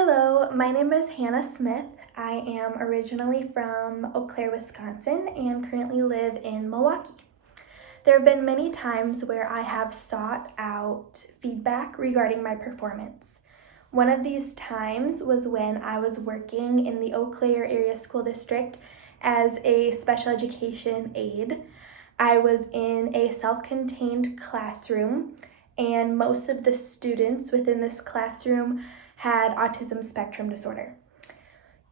Hello, my name is Hanah Smith. I am originally from Eau Claire, Wisconsin, and currently live in Milwaukee. There have been many times where I have sought out feedback regarding my performance. One of these times was when I was working in the Eau Claire Area School District as a special education aide. I was in a self-contained classroom, and most of the students within this classroom had autism spectrum disorder.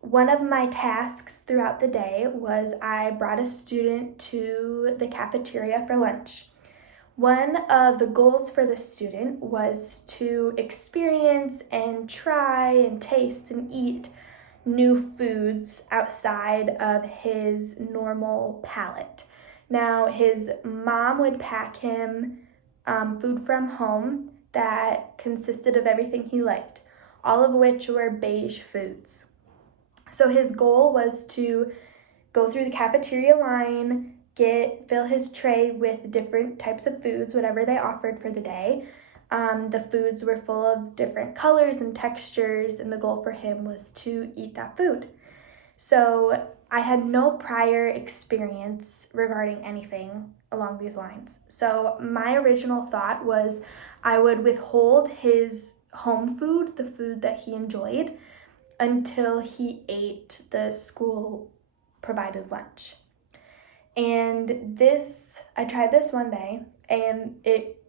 One of my tasks throughout the day was I brought a student to the cafeteria for lunch. One of the goals for the student was to experience and try and taste and eat new foods outside of his normal palate. Now, his mom would pack him food from home that consisted of everything he liked, all of which were beige foods. So his goal was to go through the cafeteria line, fill his tray with different types of foods, whatever they offered for the day. The foods were full of different colors and textures, and the goal for him was to eat that food. So I had no prior experience regarding anything along these lines. So my original thought was I would withhold his home food, the food that he enjoyed, until he ate the school provided lunch. And I tried this one day and it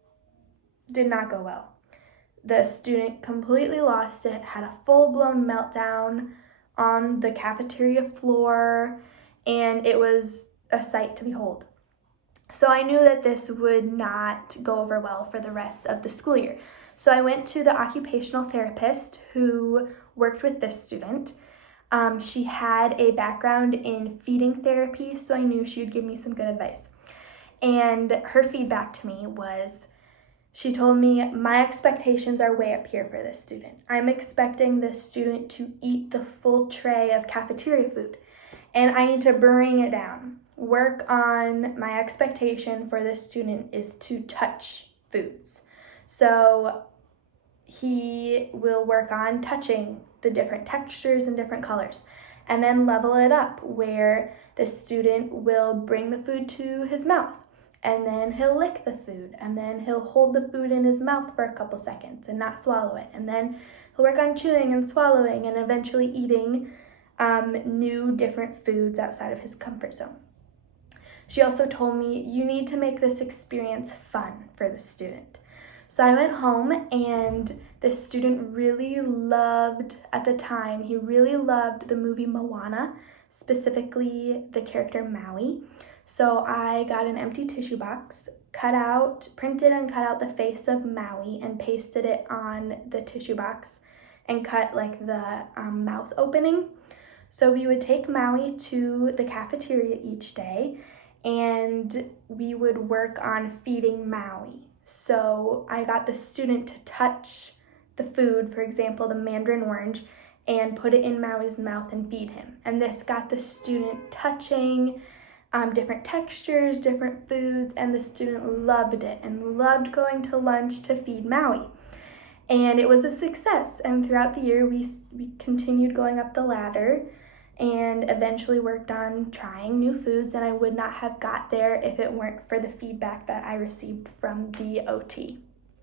did not go well. The student completely lost it, had a full-blown meltdown on the cafeteria floor, and it was a sight to behold. So I knew that this would not go over well for the rest of the school year. So I went to the occupational therapist who worked with this student. She had a background in feeding therapy, so I knew she would give me some good advice. And her feedback to me was, she told me, my expectations are way up here for this student. I'm expecting this student to eat the full tray of cafeteria food, and I need to bring it down. Work on my expectation for this student is to touch foods. So he will work on touching the different textures and different colors, and then level it up where the student will bring the food to his mouth, and then he'll lick the food, and then he'll hold the food in his mouth for a couple seconds and not swallow it, and then he'll work on chewing and swallowing and eventually eating new different foods outside of his comfort zone. She also told me, you need to make this experience fun for the student. So I went home, and the student really loved, at the time, he really loved the movie Moana, specifically the character Maui. So I got an empty tissue box, printed and cut out the face of Maui and pasted it on the tissue box and cut like the mouth opening. So we would take Maui to the cafeteria each day, and we would work on feeding Maui. So I got the student to touch the food, for example, the mandarin orange, and put it in Maui's mouth and feed him. And this got the student touching different textures, different foods, and the student loved it and loved going to lunch to feed Maui. And it was a success. And throughout the year, we continued going up the ladder and eventually worked on trying new foods, and I would not have got there if it weren't for the feedback that I received from the OT.